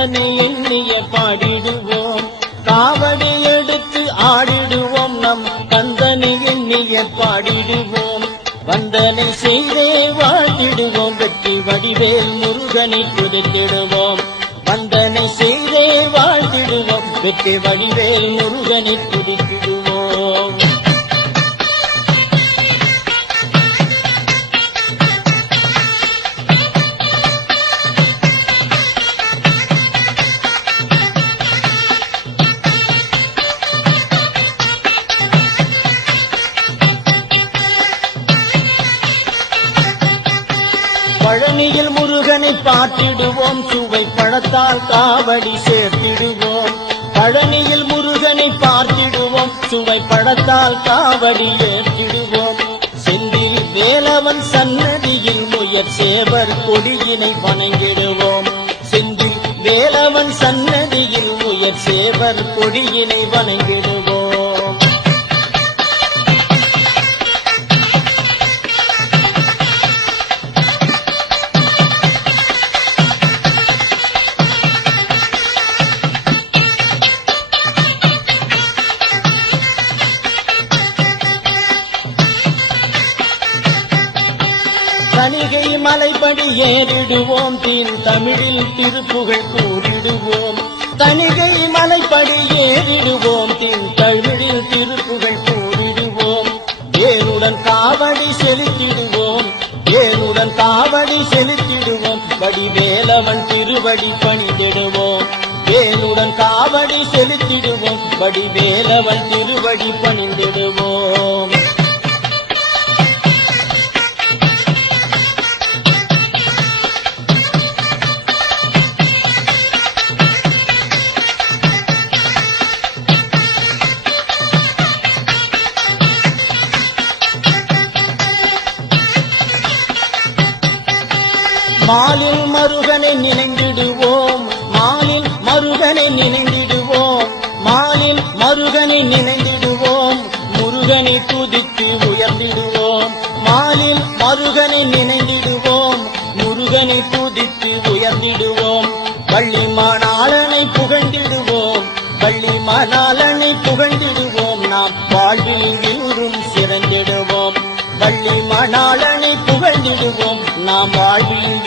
கந்தனை எண்ணிய பாடிடுவோம், காவடி எடுத்து ஆடிடுவோம், நம் கந்தனை எண்ணிய பாடிடுவோம், வந்தனை செய்தே வாழ்த்திடுவோம், வெற்றி வடிவேல் முருகனை துதித்திடுவோம், வந்தனை செய்தே வாழ்த்திடுவோம், வெற்றி வடிவேல் முருகனை துதித்திடுவோம். பழனியில் முருகனை பார்த்திடுவோம், சுவை பழத்தால் காவடி சேர்த்திடுவோம், பழனியில் முருகனை பார்த்திடுவோம், சுவை பழத்தால் காவடி ஏற்றிடுவோம், செந்தில் வேலவன் சன்னதியில் முயற் சேவர் கொடியினை வணங்கிடுவோம், செந்தில் வேலவன் சன்னதியில் முயற் சேவர் கொடியினை வணங்கிடுவோம். தணிகை மலைப்படி ஏறிடுவோம், தீன் தமிழில் திருப்புகழ் கூறிடுவோம், தணிகை மலைப்படி ஏறிடுவோம், தீன் தமிழில் திருப்புகழ் கூறிடுவோம், வேலுடன் காவடி செலுத்திடுவோம், வேலுடன் காவடி செலுத்திடுவோம், வடிவேலவன் திருவடி பணிந்திடுவோம், வேலுடன் காவடி செலுத்திடுவோம், வடிவேலவன் திருவடி பணிந்திடுவோம். மாலில் மருகனை நினைந்திடுவோம், மாலில் மருகனை நினைந்திடுவோம், மாலில் மருகனை நினைந்திடுவோம், முருகனை துதித்து உயர்ந்திடுவோம், மாலில் மருகனை நினைந்திடுவோம், முருகனை துதித்து உயர்ந்திடுவோம், வள்ளி மணாளனை புகழ்ந்திடுவோம், வள்ளி மணாளனை புகழ்ந்திடுவோம், நாம் வாழ்வில் இருவரும் சிறந்திடுவோம், வள்ளி மணாளனை புகழ்ந்திடுவோம், நாம் வாழ்வில்